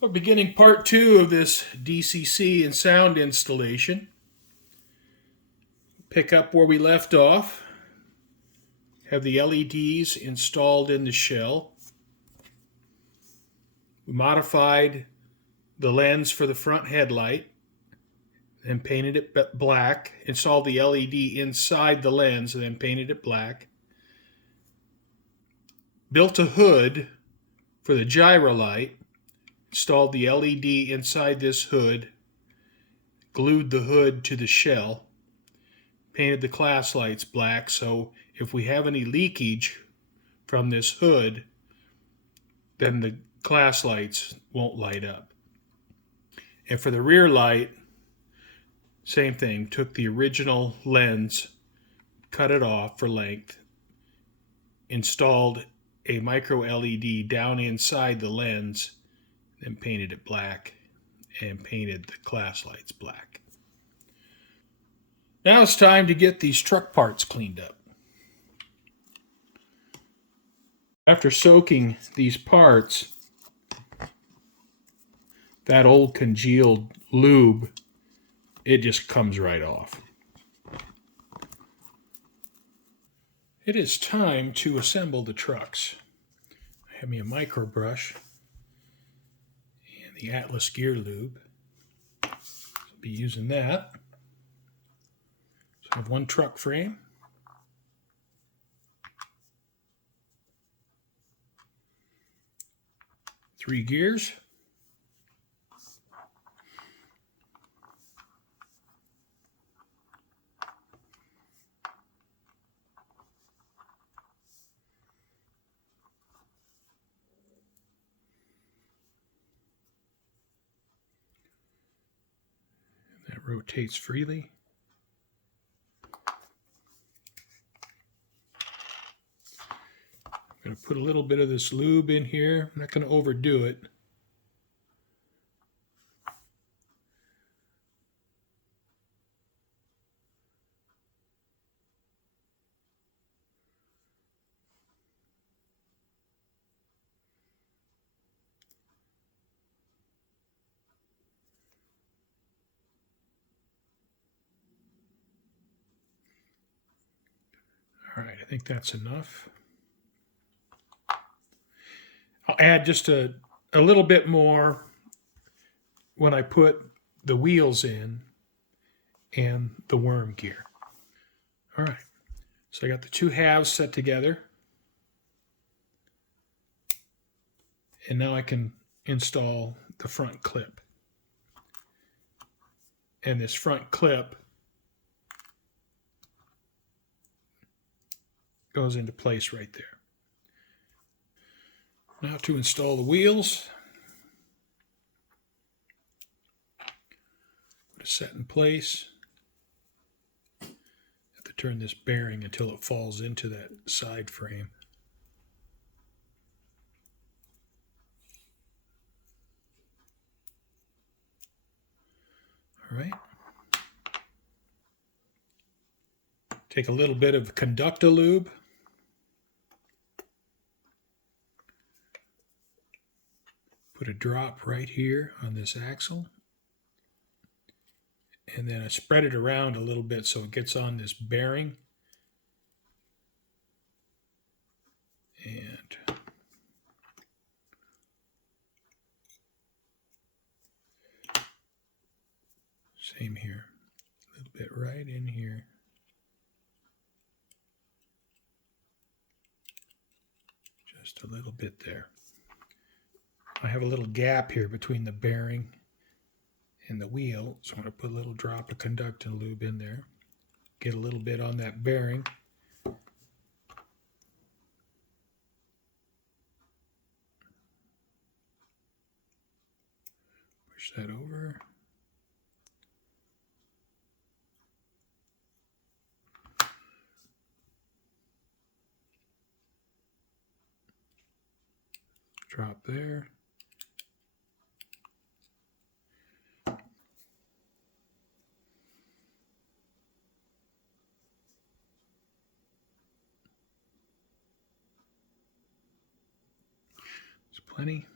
We're beginning part 2 of this DCC and sound installation. Pick up where we left off. Have the LEDs installed in the shell. We modified the lens for the front headlight and painted it black. Installed the LED inside the lens and then painted it black. Built a hood for the gyro light. Installed the LED inside this hood. Glued the hood to the shell. Painted the class lights black, so if we have any leakage from this hood, then the class lights won't light up. And for the rear light, same thing. Took the original lens, cut it off for length, installed a micro LED down inside the lens, then painted it black and painted the class lights black. Now it's time to get these truck parts cleaned up. After soaking these parts, that old congealed lube, it just comes right off. It is time to assemble the trucks. I have me a micro brush and the Atlas gear lube. I'll be using that. So I have one truck frame. Three gears. And that rotates freely. I'm going to put a little bit of this lube in here. I'm not going to overdo it. All right, I think that's enough. I'll add just a little bit more when I put the wheels in and the worm gear. All right, so I got the two halves set together. And now I can install the front clip. And this front clip goes into place right there. Now to install the wheels. Put it set in place. Have to turn this bearing until it falls into that side frame. All right. Take a little bit of conductor lube. Put a drop right here on this axle. And then I spread it around a little bit so it gets on this bearing. And same here. A little bit right in here. Just a little bit there. I have a little gap here between the bearing and the wheel, so I'm going to put a little drop of conductor lube in there. Get a little bit on that bearing. Push that over. Drop there. There's plenty.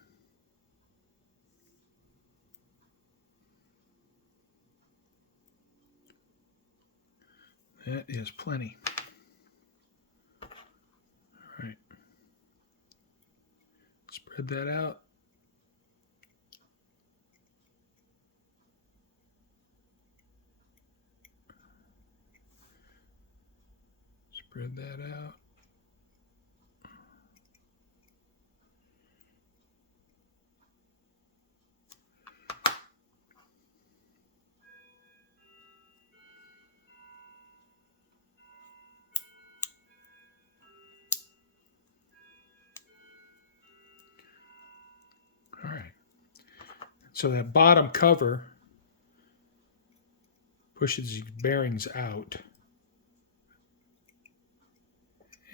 That is plenty. All right. Spread that out. Spread that out. All right. So that bottom cover pushes these bearings out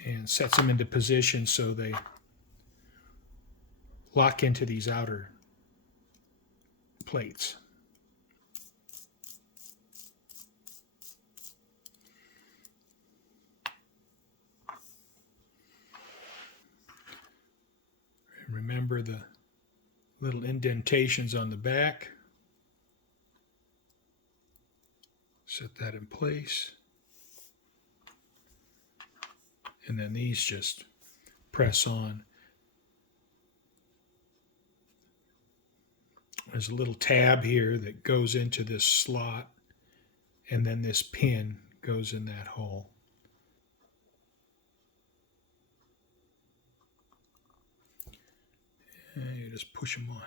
and sets them into position so they lock into these outer plates. And remember the little indentations on the back. Set that in place. And then these just press on. There's a little tab here that goes into this slot, and then this pin goes in that hole. And you just push them on.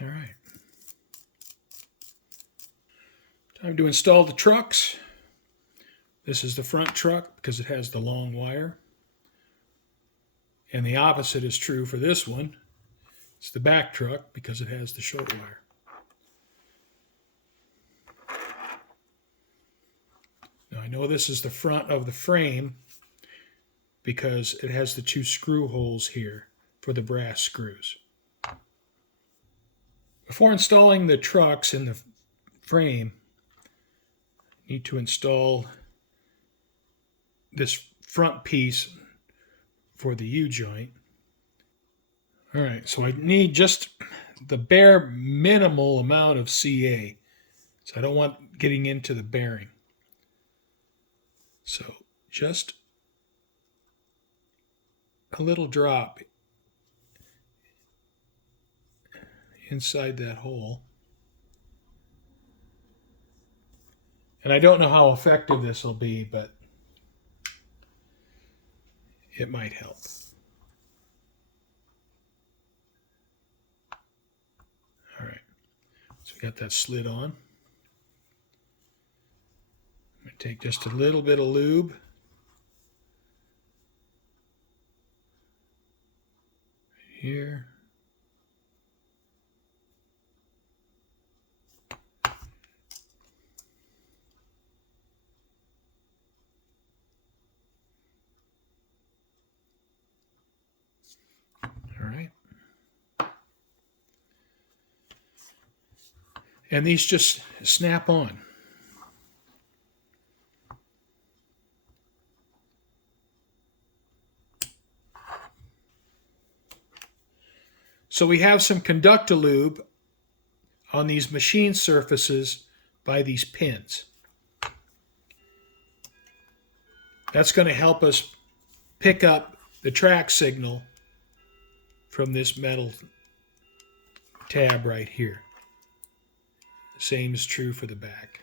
All right. Time to install the trucks. This is the front truck because it has the long wire. And the opposite is true for this one. It's the back truck because it has the short wire. Now I know this is the front of the frame because it has the two screw holes here for the brass screws. Before installing the trucks in the frame, you need to install this front piece for the U-joint. All right, so I need just the bare minimal amount of CA. So I don't want getting into the bearing. So just a little drop inside that hole. And I don't know how effective this will be, but it might help. All right, so we got that slid on. I'm going to take just a little bit of lube. Here. All right. And these just snap on. So we have some conductor lube on these machine surfaces by these pins. That's going to help us pick up the track signal from this metal tab right here. The same is true for the back.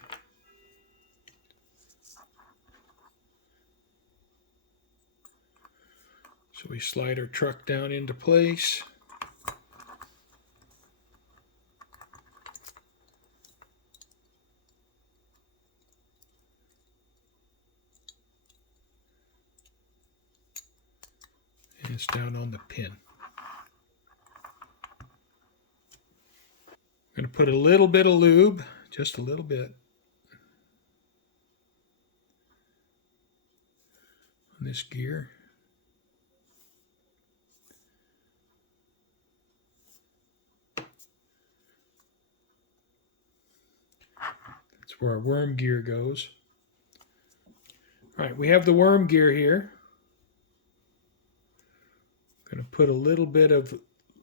So we slide our truck down into place. And it's down on the pin. I'm going to put a little bit of lube, just a little bit, on this gear. That's where our worm gear goes. All right, we have the worm gear here. I'm going to put a little bit of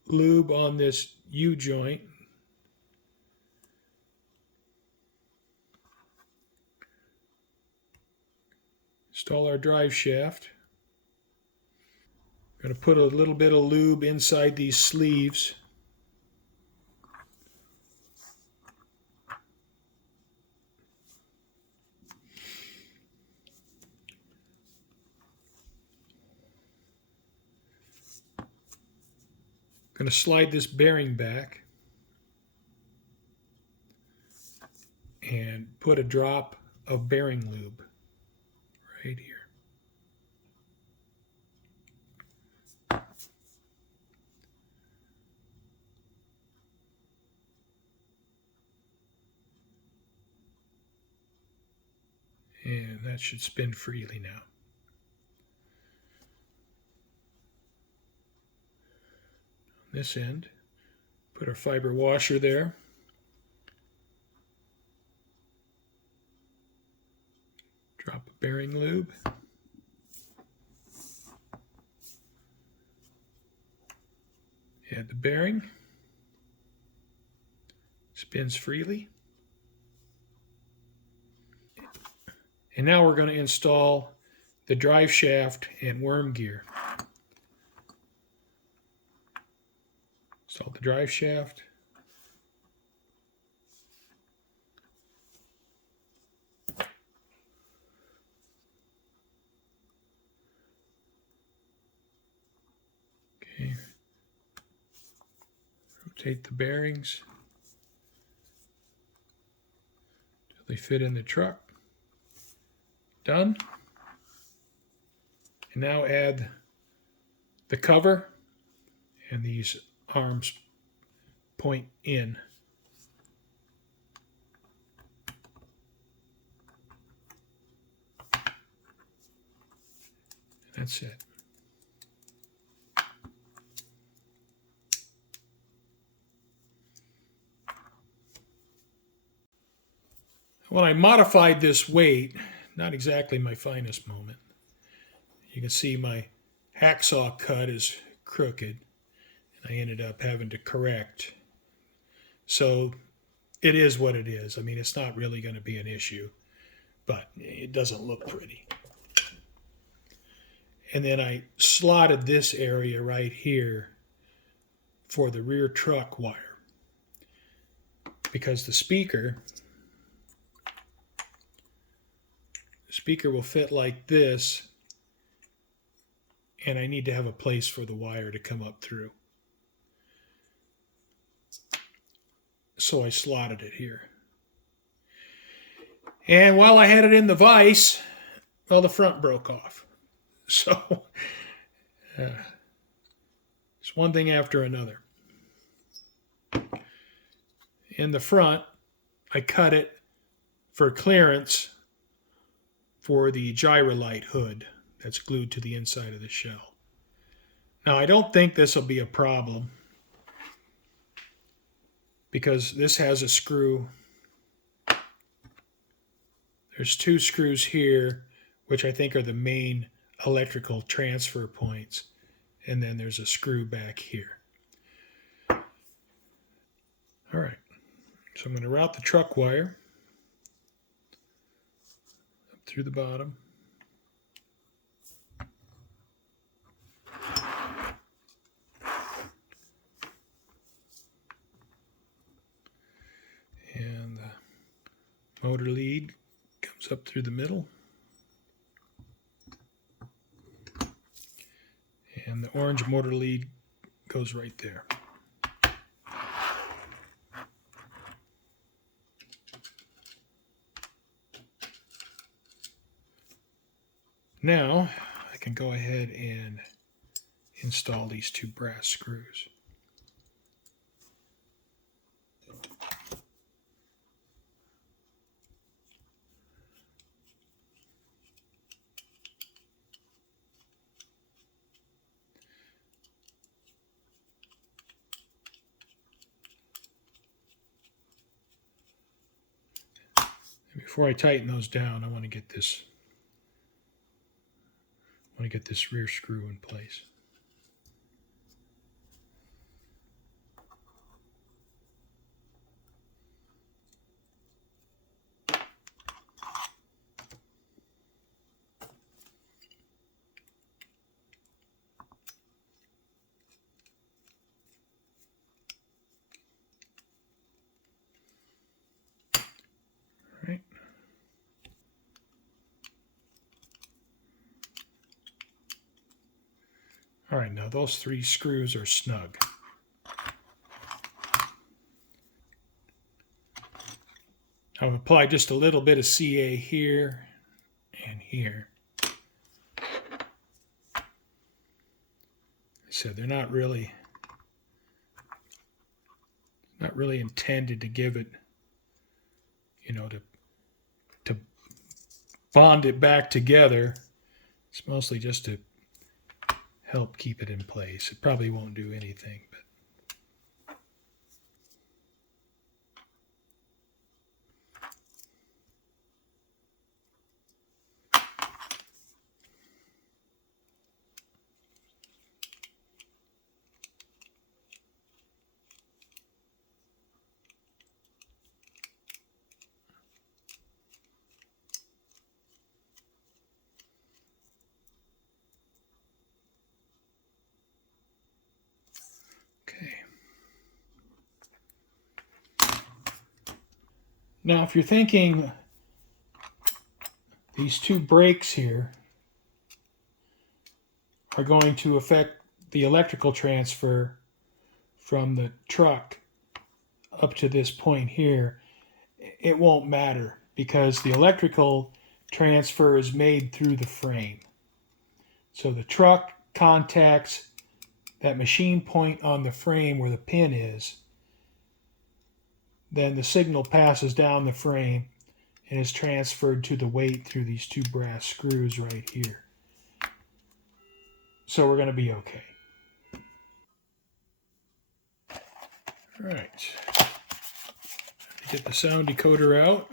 lube on this U-joint. Install our drive shaft. I'm going to put a little bit of lube inside these sleeves. I'm going to slide this bearing back and put a drop of bearing lube right here. And that should spin freely now. On this end, put our fiber washer there. Drop of bearing lube. Add the bearing. Spins freely. And now we're going to install the drive shaft and worm gear. Install the drive shaft. Okay. Rotate the bearings until they fit in the truck. Done. And now add the cover, and these arms point in. That's it. When I modified this weight, not exactly my finest moment. You can see my hacksaw cut is crooked, and I ended up having to correct. So it is what it is. I mean, it's not really going to be an issue, but it doesn't look pretty. And then I slotted this area right here for the rear truck wire, because the speaker will fit like this, and I need to have a place for the wire to come up through. So I slotted it here. And while I had it in the vise, well, the front broke off. So it's one thing after another. In the front, I cut it for clearance for the gyrolite hood that's glued to the inside of the shell. Now, I don't think this will be a problem, because this has a screw. There's two screws here, which I think are the main electrical transfer points, and then there's a screw back here. All right, so I'm going to route the truck wire up through the bottom. And the motor lead comes up through the middle. And the orange motor lead goes right there. Now I can go ahead and install these two brass screws. Before I tighten those down, I want to get this rear screw in place. Right. All right, now those 3 screws are snug. I've applied just a little bit of CA here and here. So they're not really intended to give it, to bond it back together. It's mostly just to help keep it in place. It probably won't do anything, but okay. Now, if you're thinking these 2 brakes here are going to affect the electrical transfer from the truck up to this point here, it won't matter because the electrical transfer is made through the frame. So the truck contacts that machine point on the frame where the pin is, then the signal passes down the frame and is transferred to the weight through these 2 brass screws right here. So we're going to be okay. All right. Get the sound decoder out.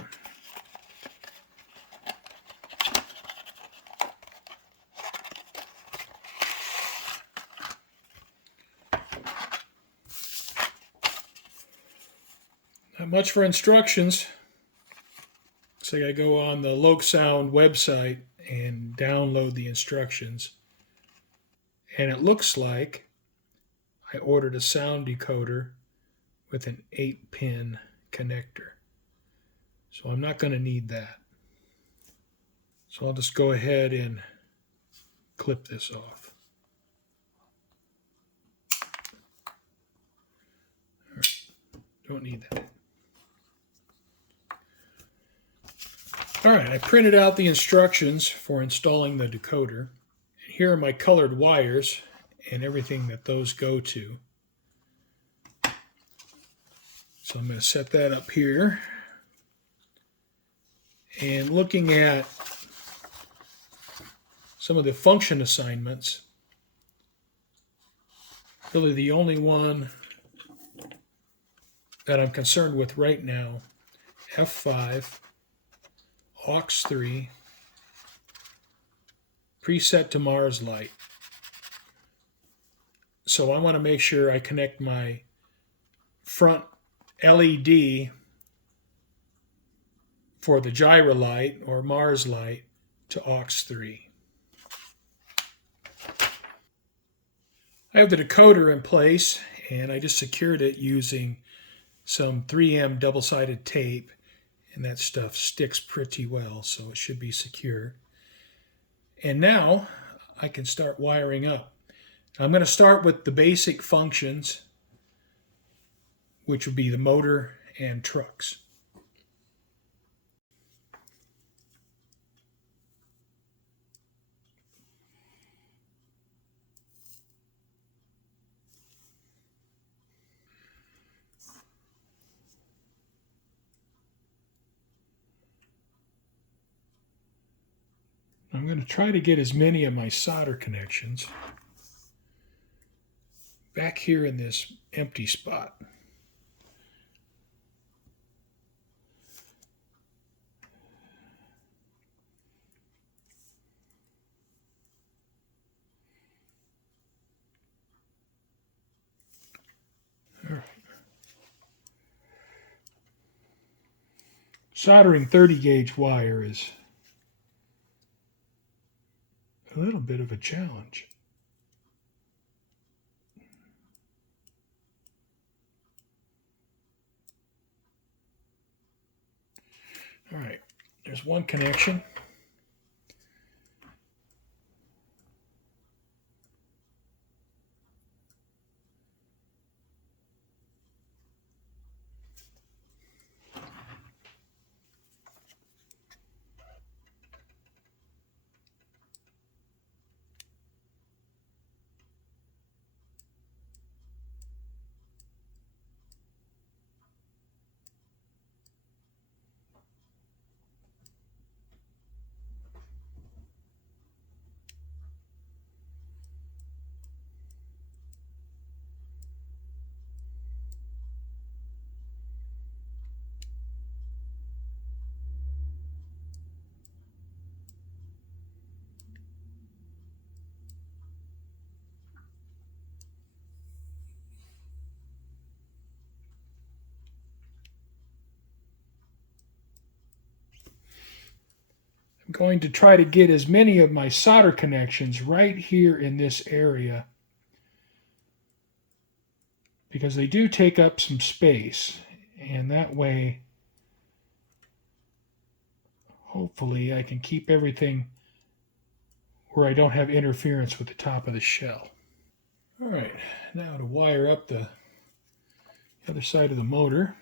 Not much for instructions. Looks like I go on the LokSound website and download the instructions. And it looks like I ordered a sound decoder with an 8-pin connector. So I'm not going to need that. So I'll just go ahead and clip this off. Right. Don't need that. All right, I printed out the instructions for installing the decoder. Here are my colored wires and everything that those go to. So I'm going to set that up here. And looking at some of the function assignments, really the only one that I'm concerned with right now, F5, aux 3, preset to Mars light. So I want to make sure I connect my front LED for the gyro light or Mars light to aux 3. I have the decoder in place and I just secured it using some 3M double-sided tape, and that stuff sticks pretty well, so it should be secure. And now I can start wiring up. I'm going to start with the basic functions, which would be the motor and trucks. I'm going to try to get as many of my solder connections back here in this empty spot. Soldering 30 gauge wire is a little bit of a challenge. All right, there's one connection. I'm going to try to get as many of my solder connections right here in this area because they do take up some space, and that way hopefully I can keep everything where I don't have interference with the top of the shell. All right, now to wire up the other side of the motor.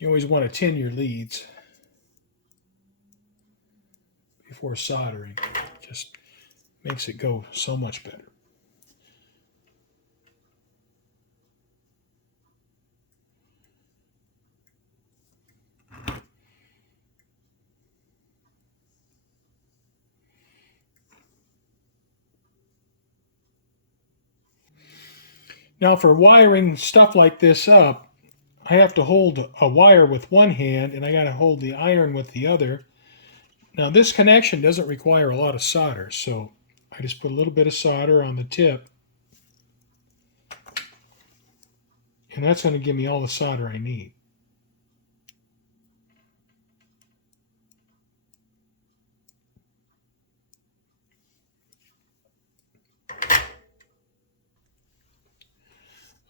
You always want to tin your leads before soldering. Just makes it go so much better. Now for wiring stuff like this up, I have to hold a wire with one hand and I got to hold the iron with the other. Now this connection doesn't require a lot of solder, so I just put a little bit of solder on the tip, and that's going to give me all the solder I need.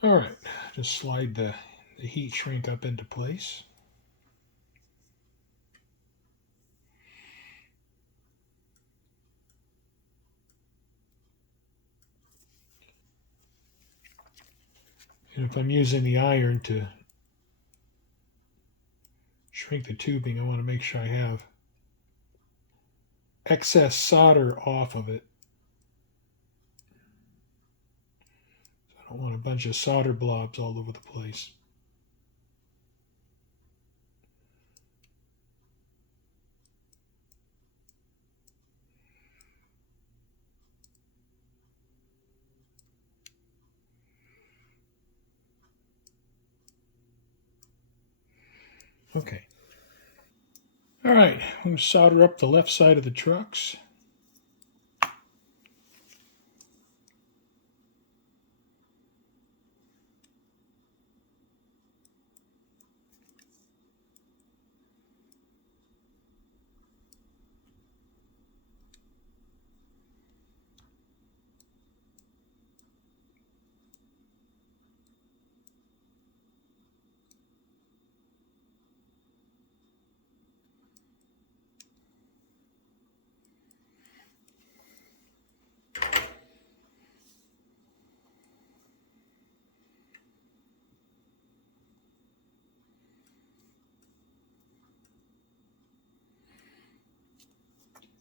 All right, just slide the heat shrink up into place. And if I'm using the iron to shrink the tubing, I want to make sure I have excess solder off of it. I don't want a bunch of solder blobs all over the place. Okay. All right, I'm going to solder up the left side of the trucks.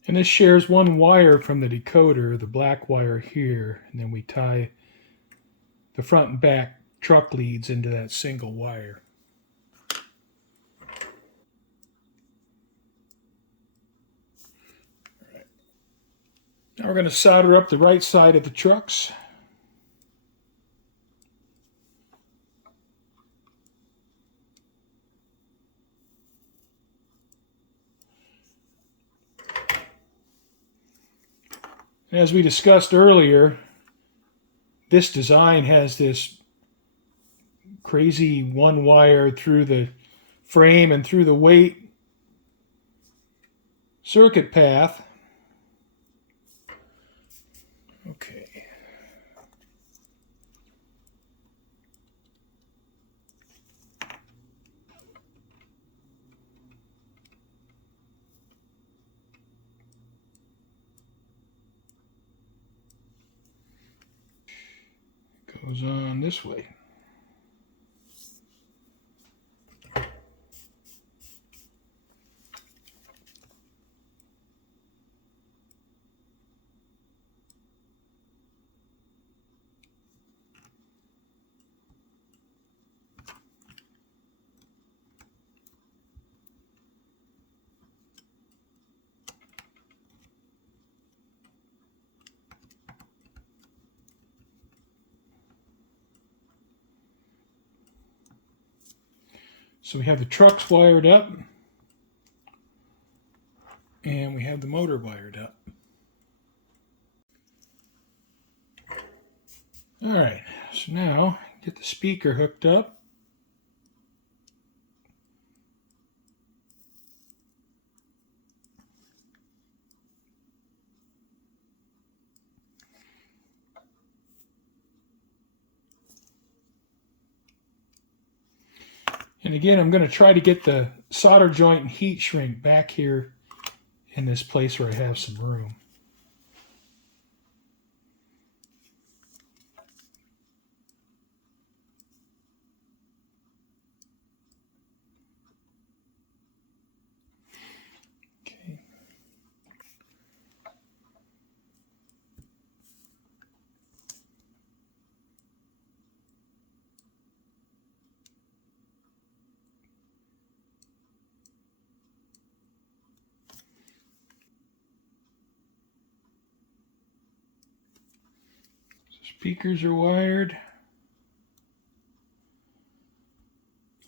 And this shares one wire from the decoder, the black wire here, and then we tie the front and back truck leads into that single wire. Now we're going to solder up the right side of the trucks. As we discussed earlier, this design has this crazy one wire through the frame and through the weight circuit path. Okay. Goes on this way. So we have the trucks wired up, and we have the motor wired up. All right, so now get the speaker hooked up. And again, I'm going to try to get the solder joint and heat shrink back here in this place where I have some room. Okay. Speakers are wired.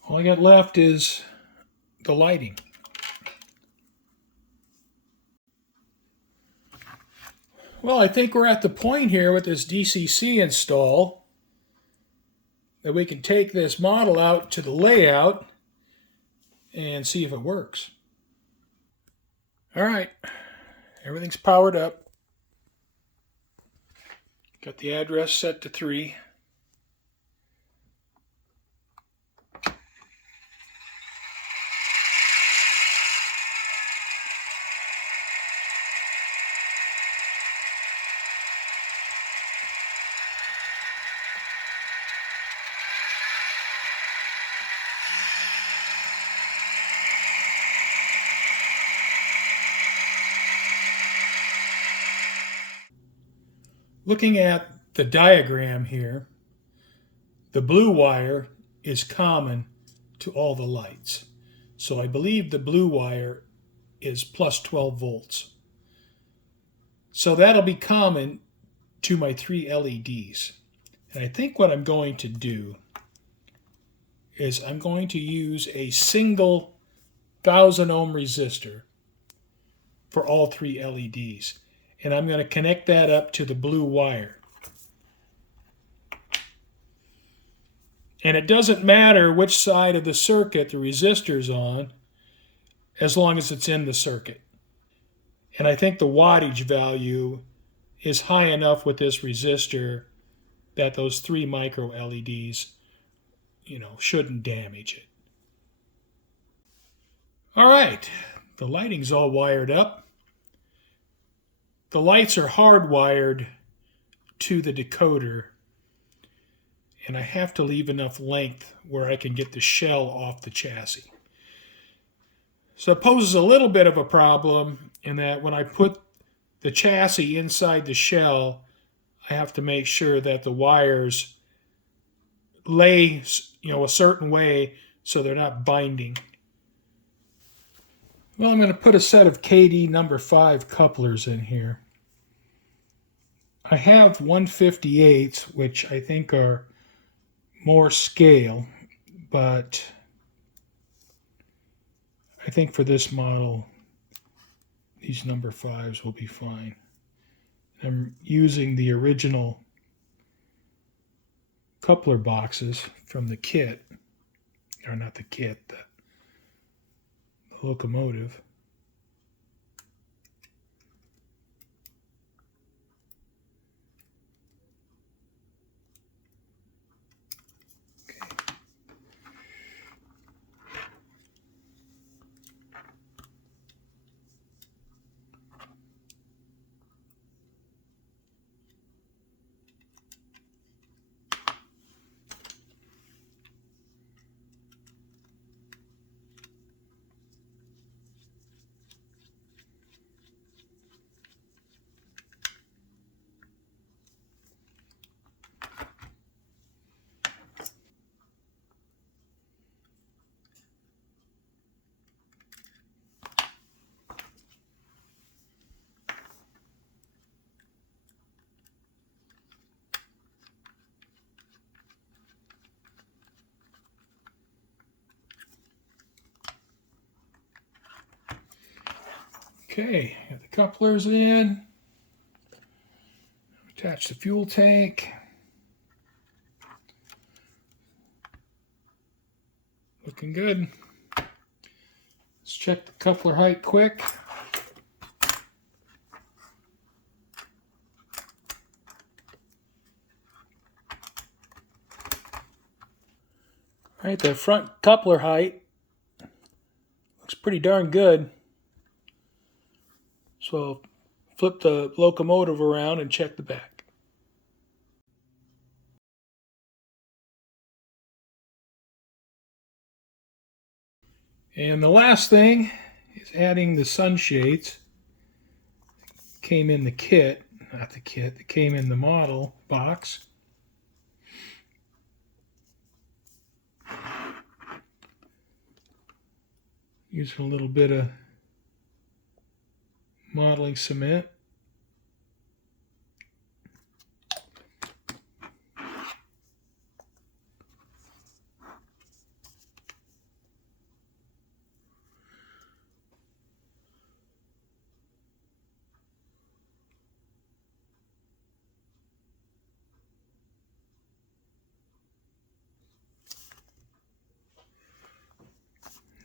All I got left is the lighting. Well, I think we're at the point here with this DCC install that we can take this model out to the layout and see if it works. All right, everything's powered up. Got the address set to 3. Looking at the diagram here, the blue wire is common to all the lights. So I believe the blue wire is plus 12 volts. So that'll be common to my 3 LEDs. And I think what I'm going to do is I'm going to use a single 1000 ohm resistor for all 3 LEDs. And I'm going to connect that up to the blue wire. And it doesn't matter which side of the circuit the resistor's on, as long as it's in the circuit. And I think the wattage value is high enough with this resistor that those 3 micro LEDs, shouldn't damage it. All right, the lighting's all wired up. The lights are hardwired to the decoder, and I have to leave enough length where I can get the shell off the chassis. So it poses a little bit of a problem in that when I put the chassis inside the shell, I have to make sure that the wires lay, a certain way so they're not binding. Well, I'm going to put a set of KD number 5 couplers in here. I have 1/58, which I think are more scale, but I think for this model, these number 5s will be fine. I'm using the original coupler boxes from the kit, or not the kit, the locomotive. Okay, got the couplers in. Attach the fuel tank. Looking good. Let's check the coupler height quick. All right, the front coupler height looks pretty darn good. So I'll flip the locomotive around and check the back. And the last thing is adding the sunshades. Came in the kit, not the kit, that came in the model box. Using a little bit of modeling cement.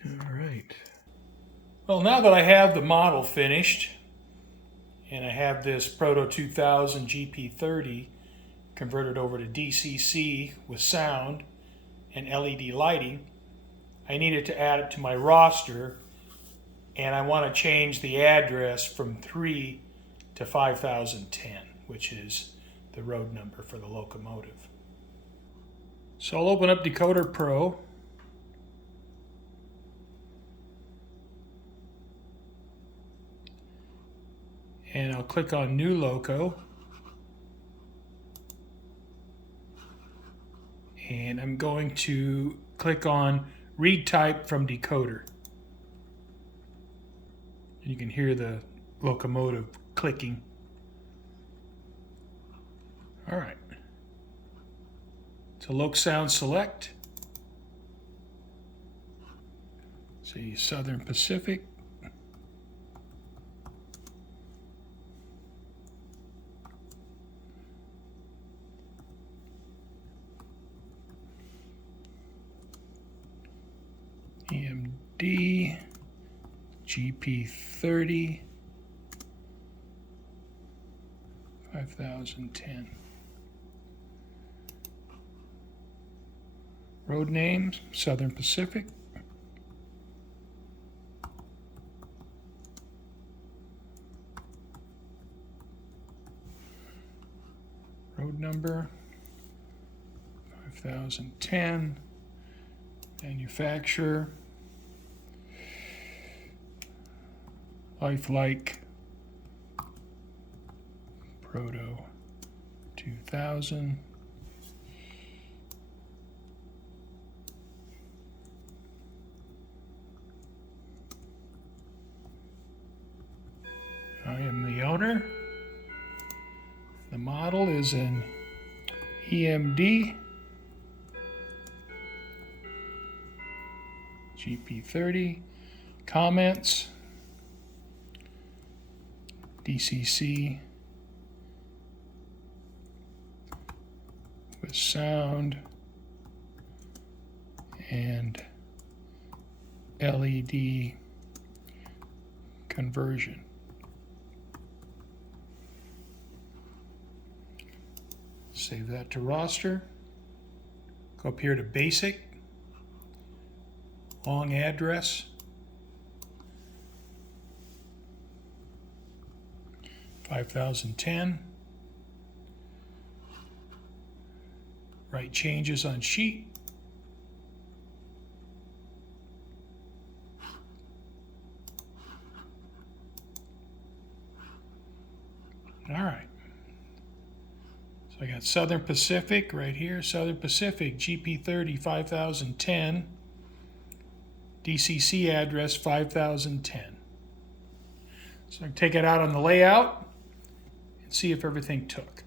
All right. Well, now that I have the model finished, and I have this Proto 2000 GP30 converted over to DCC with sound and LED lighting, I needed to add it to my roster, and I want to change the address from 3 to 5010, which is the road number for the locomotive. So I'll open up Decoder Pro. And I'll click on New Loco. And I'm going to click on Read Type from Decoder. You can hear the locomotive clicking. All right. So LokSound Select. See Southern Pacific. EMD, GP30, 5010. Road names, Southern Pacific. Road number, 5010. Manufacturer, lifelike, Proto 2000. I am the owner. The model is an EMD GP30. Comments, DCC, with sound and LED conversion. Save that to roster. Go up here to basic, long address. 5010. Write changes on sheet. All right. So I got Southern Pacific right here. Southern Pacific GP30 5010. DCC address 5010. So I can take it out on the layout and see if everything took.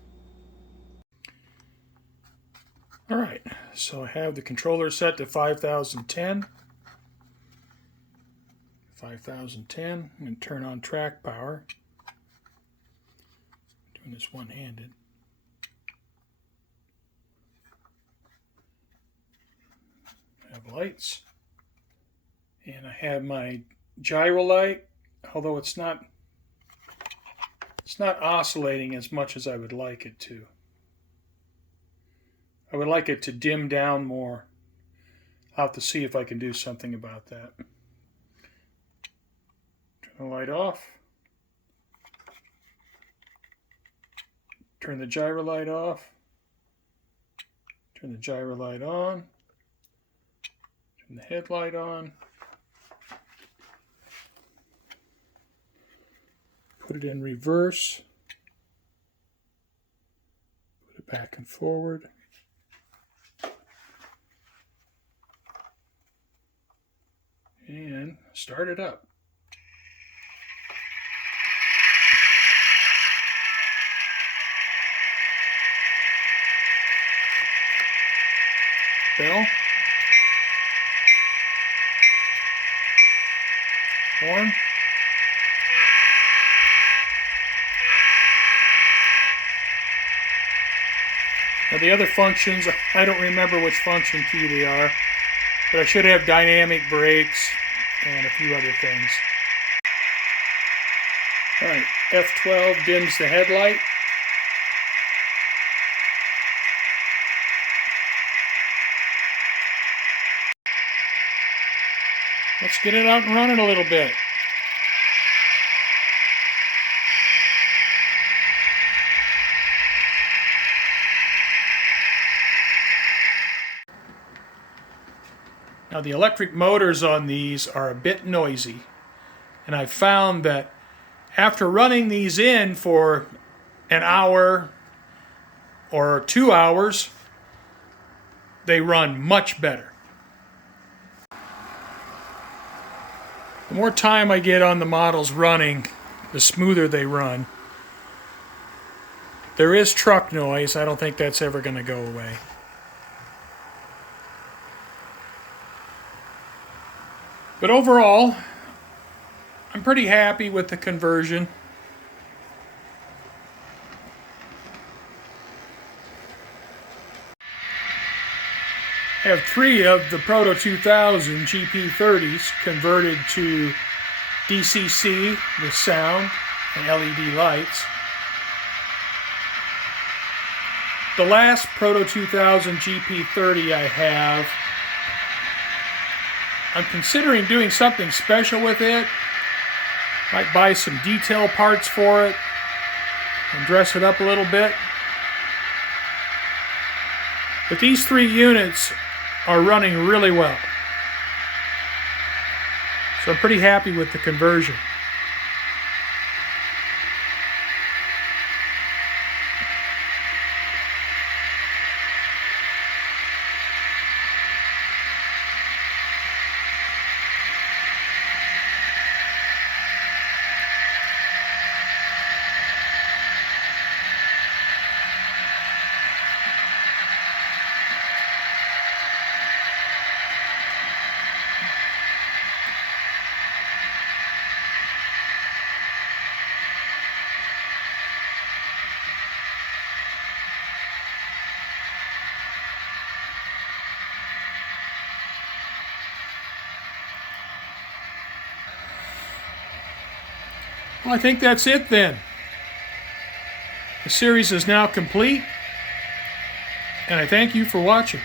All right, so I have the controller set to 5010. 5010, I'm going to turn on track power. Doing this one-handed. I have lights. And I have my gyro light, although it's not oscillating as much as I would like it to. I would like it to dim down more. I'll have to see if I can do something about that. Turn the light off. Turn the gyro light off. Turn the gyro light on. Turn the headlight on. Put it in reverse. Put it back and forward. And start it up. Bell. Horn. Now the other functions, I don't remember which function key they are, but I should have dynamic brakes and a few other things. All right, F12 dims the headlight. Let's get it out and running a little bit. Now the electric motors on these are a bit noisy, and I've found that after running these in for an hour or 2 hours, they run much better. The more time I get on the models running, the smoother they run. There is truck noise. I don't think that's ever going to go away. But overall, I'm pretty happy with the conversion. I have 3 of the Proto 2000 GP30s converted to DCC with sound and LED lights. The last Proto 2000 GP30 I have, I'm considering doing something special with it. Might buy some detail parts for it and dress it up a little bit. But these 3 units are running really well. So I'm pretty happy with the conversion. Well, I think that's it then. The series is now complete, and I thank you for watching.